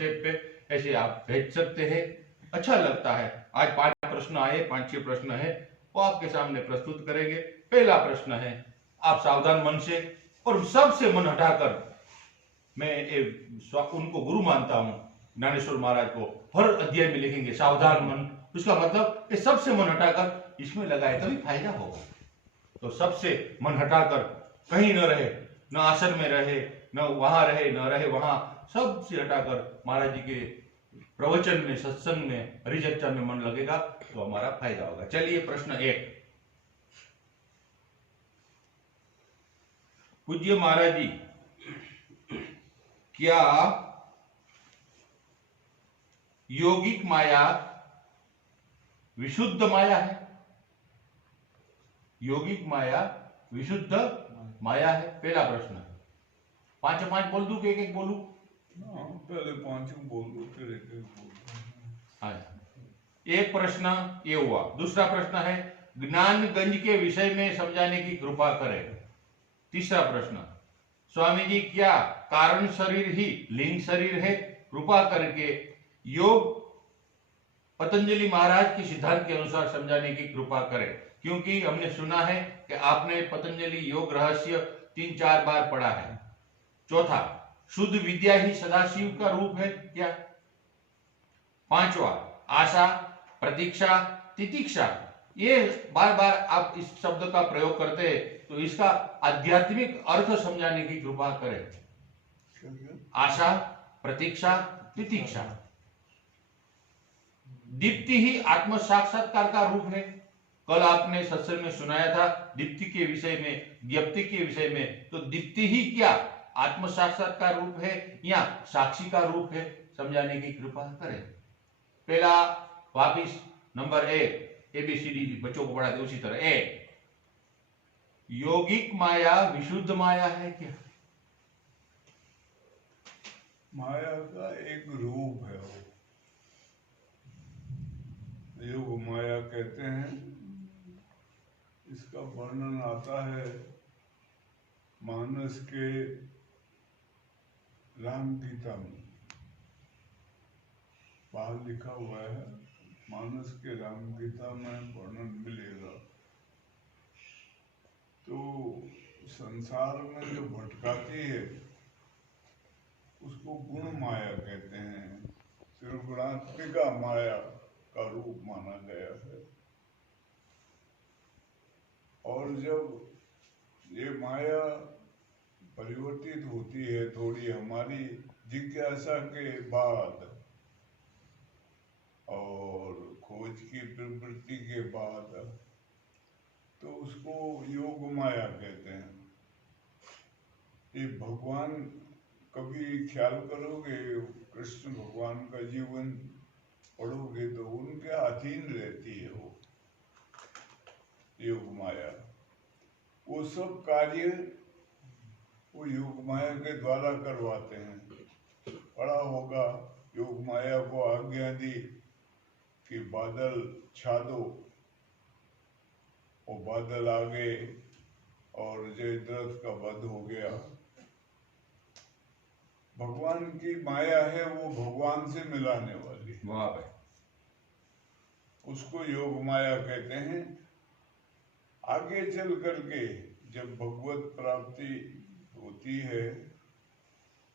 WhatsApp पे, ऐसे आप भेज सकते हैं। अच्छा लगता है। आज 5 प्रश्न आए, 5-6 प्रश्न है, वो आपके सामने प्रस्तुत करेंगे। पहला प्रश्न है, आप सावधान मन से और सबसे मन हटाकर, मैं उनको गुरु मानता हूं, ज्ञानेश्वर महाराज को, हर अध्याय में लिखेंगे सावधान मन। उसका मतलब कि सबसे मन हटाकर इसमें लगाए तभी फायदा होगा। तो सबसे मन हटाकर, कहीं न रहे, न आसन में रहे, न वहां रहे, न रहे वहां, सबसे हटाकर महाराज जी के प्रवचन में, सत्संग में, हरिचर्चा में मन लगेगा तो हमारा फायदा होगा। चलिए प्रश्न 1। पूज्य महाराज जी, क्या योगिक माया विशुद्ध माया है? योगिक माया विशुद्ध माया है? पहला प्रश्न। 5 बोल दूं कि एक बोलूं? पहले 5 बोल दो, फिर एक बोल। एक प्रश्न ये हुआ। दूसरा प्रश्न है, ज्ञानगंज के विषय में समझाने की कृपा करें। तीसरा प्रश्न, स्वामी जी क्या कारण शरीर ही लिंग शरीर है? कृपा करके योग पतंजलि महाराज के सिद्धांत के अनुसार समझाने की कृपा करें, क्योंकि हमने सुना है कि आपने पतंजलि योग रहस्य 3-4 बार पढ़ा है। चौथा, शुद्ध विद्या ही सदाशिव का रूप है क्या? पांचवा, आशा, प्रतीक्षा, तितिक्षा, ये बार बार आप इस शब्द का प्रयोग करते हैं, तो इसका आध्यात्मिक अर्थ समझाने की कृपा करें। आशा, प्रतीक्षा, तितिक्षा। दीप्ति ही आत्म साक्षात्कार का रूप है। कल आपने सत्संग में सुनाया था दीप्ति के विषय में, ज्ञप्ति के विषय में। तो दीप्ति ही क्या आत्म साक्षात्कार रूप है या साक्षी का रूप है, समझाने की कृपा करें। पहला वापिस नंबर 1, ABCD बच्चों को पढ़ा दे उसी तरह। ए, योगिक माया विशुद्ध माया है क्या? माया का एक रूप है वो, योग माया कहते हैं। इसका वर्णन आता है मानस के राम गीता में, बाहर लिखा हुआ है, मानस के राम गीता में वर्णन मिलेगा। तो संसार में जो भटकाती है उसको गुण माया कहते हैं। त्रिगुणात्मिका माया का रूप माना गया है। और जब ये माया परिवर्तित होती है थोड़ी हमारी जिज्ञासा के बाद और खोज की प्रवृत्ति के बाद, तो उसको योग माया कहते हैं। ये भगवान, कभी ख्याल करोगे कृष्ण भगवान का जीवन पढ़ोगे तो उनके अधीन रहती है वो योग माया। वो सब कार्य वो योग माया के द्वारा करवाते हैं। पढ़ा होगा योग माया को आज्ञा दी कि बादल छा दो, वो बादल आ गए और जयद्रथ का वध हो गया। भगवान की माया है वो, भगवान से मिलाने वाली। वाह भाई। उसको योग माया कहते हैं। आगे चल करके जब भगवत प्राप्ति होती है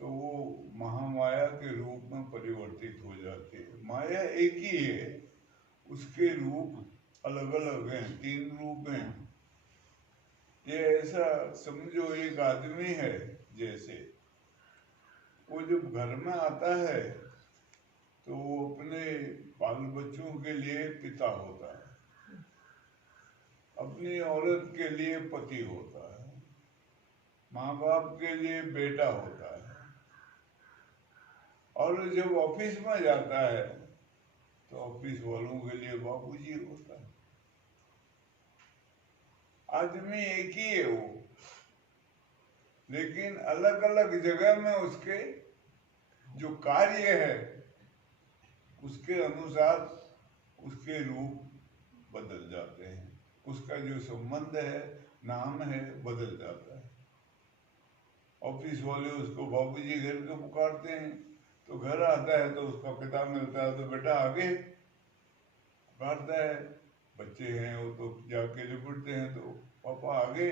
तो वो महामाया के रूप में परिवर्तित हो जाती है। माया एक ही है, उसके रूप अलग अलग हैं, 3 रूप हैं। ये ऐसा समझो एक आदमी है, जैसे वो जब घर में आता है तो वो अपने बाल बच्चों के लिए पिता होता है, अपनी औरत के लिए पति होता है, माँ बाप के लिए बेटा होता है, और जब ऑफिस में जाता है तो ऑफिस वालों के लिए बाबूजी होता है। आदमी एक ही है वो, लेकिन अलग अलग जगह में उसके जो कार्य है उसके अनुसार उसके रूप बदल जाते हैं। उसका जो संबंध है, नाम है, बदल जाता है। ऑफिस वाले उसको बाबूजी घर के पुकारते हैं, तो घर आता है तो उसका पिता मिलता है, तो बेटा आगे पुकारता है। बच्चे हैं वो तो जाके लिपटते हैं, तो पापा आगे।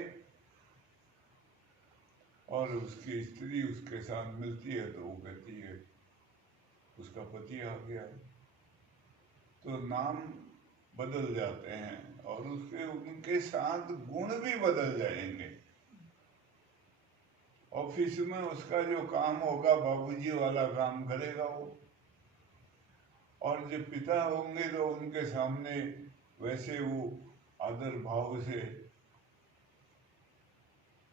और उसकी स्त्री उसके साथ मिलती है तो वो कहती है उसका पति आ गया। तो नाम बदल जाते हैं और उसके उनके साथ गुण भी बदल जाएंगे। ऑफिस में उसका जो काम होगा बाबूजी वाला काम करेगा वो, और जब पिता होंगे तो उनके सामने वैसे वो आदर भाव से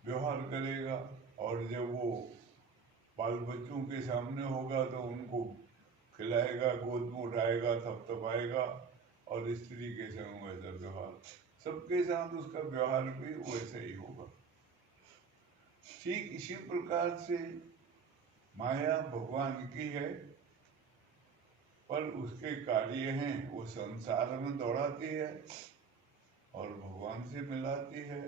व्यवहार करेगा। और जब वो बाल बच्चों के सामने होगा तो उनको खिलाएगा, गोद में उठाएगा, थपथपाएगा, और स्त्री के संग वैसा व्यवहार, सबके साथ उसका व्यवहार भी वैसा ही होगा। ठीक इसी प्रकार से माया भगवान की है, पर उसके कार्य हैं वो संसार में दौड़ाती है और भगवान से मिलाती है,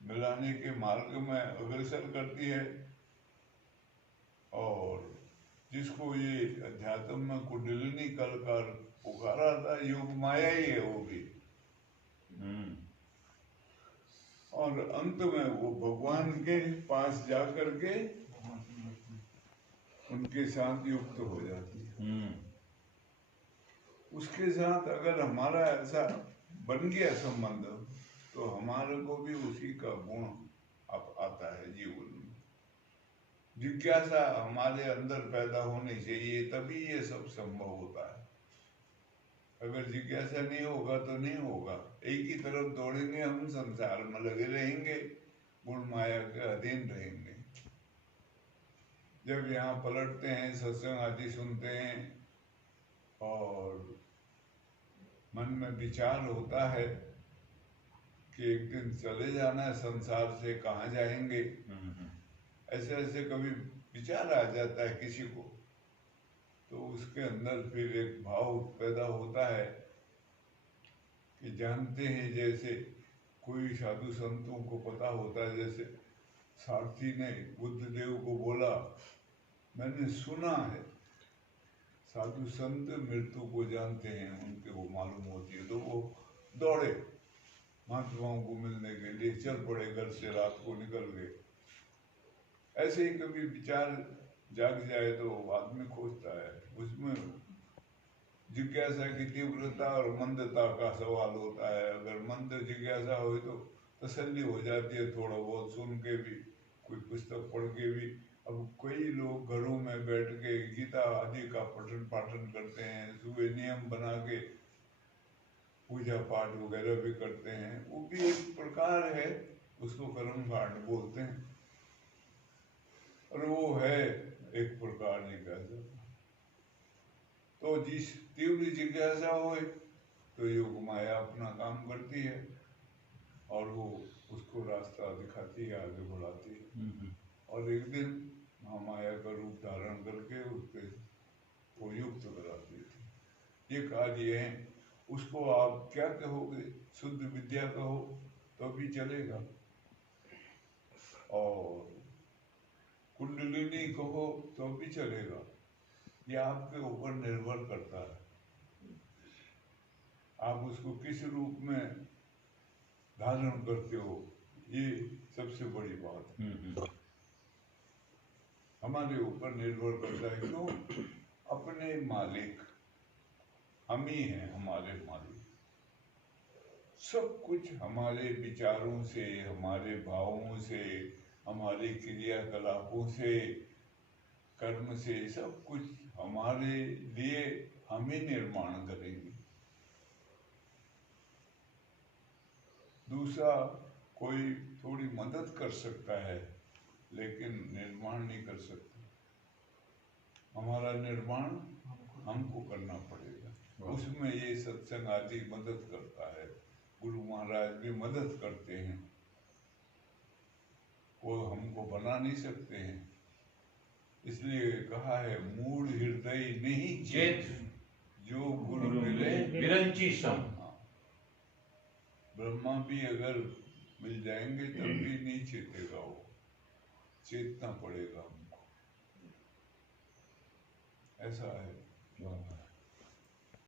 मिलाने के मार्ग में अग्रसर करती है। और जिसको ये अध्यात्म में कुंडलिनी कलकार पुकारा था, योग माया ही है वो भी। और अंत में वो भगवान के पास जा करके उनके साथ युक्त हो जाती है। उसके साथ अगर हमारा ऐसा बन गया संबंध, तो हमारे को भी उसी का गुण आता है जीवन में। जिज्ञासा हमारे अंदर पैदा होनी चाहिए, तभी ये सब संभव होता है। अगर जिज्ञासा नहीं होगा तो नहीं होगा। एक ही तरफ दौड़ेंगे हम, संसार में लगे रहेंगे, गुण माया के अधीन रहेंगे। जब यहाँ पलटते हैं, सत्संग आदि सुनते हैं और मन में विचार होता है कि एक दिन चले जाना है संसार से, कहाँ जाएंगे, ऐसे ऐसे कभी विचार आ जाता है किसी को, तो उसके अंदर फिर एक भाव पैदा होता है कि जानते हैं, जैसे कोई साधु संतों को पता होता है, जैसे सारथी ने बुद्ध देव को बोला, मैंने सुना है साधु संत मृत्यु को जानते हैं, उनके वो मालूम होती है, तो वो दौड़े महात्माओं को मिलने के लिए, चल पड़े, घर से रात को निकल गए। ऐसे ही कभी विचार जाग जाए तो आदमी खोजता है, उसमें जिज्ञासा की तीव्रता और मंदता का सवाल होता है। अगर मंद जिज्ञासा हो तो तसल्ली हो जाती है, थोड़ा बहुत सुन के भी, कोई पुस्तक पढ़ के भी। अब कई लोग घरों में बैठ के गीता आदि का पठन पाठन करते हैं, सुबह नियम बना के पूजा पाठ वगैरह भी करते हैं, वो भी एक प्रकार है, उसको कर्म कांड बोलते हैं, और वो है एक प्रकार जिज्ञासा। तो जिस तीव्र जिज्ञासा हो तो योग माया अपना काम करती है और वो उसको रास्ता दिखाती है, आगे बढ़ाती है, और एक दिन महामाया का रूप धारण करके उसके वो युक्त कराती थी। ये कार्य है। उसको आप क्या कहोगे, शुद्ध विद्या कहो तो भी चलेगा, और कुंडलिनी कहो तो भी चलेगा। ये आपके ऊपर निर्भर करता है, आप उसको किस रूप में धारण करते हो, ये सबसे बड़ी बात है। हमारे ऊपर निर्भर करता है। क्यों? अपने मालिक हम ही हैं, हमारे मालिक। सब कुछ हमारे विचारों से, हमारे भावों से, हमारे क्रियाकलापों से, कर्म से, सब कुछ हमारे लिए हम ही निर्माण करेंगे। दूसरा कोई थोड़ी मदद कर सकता है लेकिन निर्माण नहीं कर सकता। हमारा निर्माण हमको करना पड़ेगा। उसमें ये सत्संग आदि मदद करता है, गुरु महाराज भी मदद करते हैं, वो हमको बना नहीं सकते हैं। इसलिए कहा है, मूढ़ हृदय नहीं चेत, जो गुरु मिले विरंची सम। ब्रह्मा भी अगर मिल जाएंगे तब भी नहीं चेतेगा, वो चेतना पड़ेगा हमको। ऐसा है। वाह।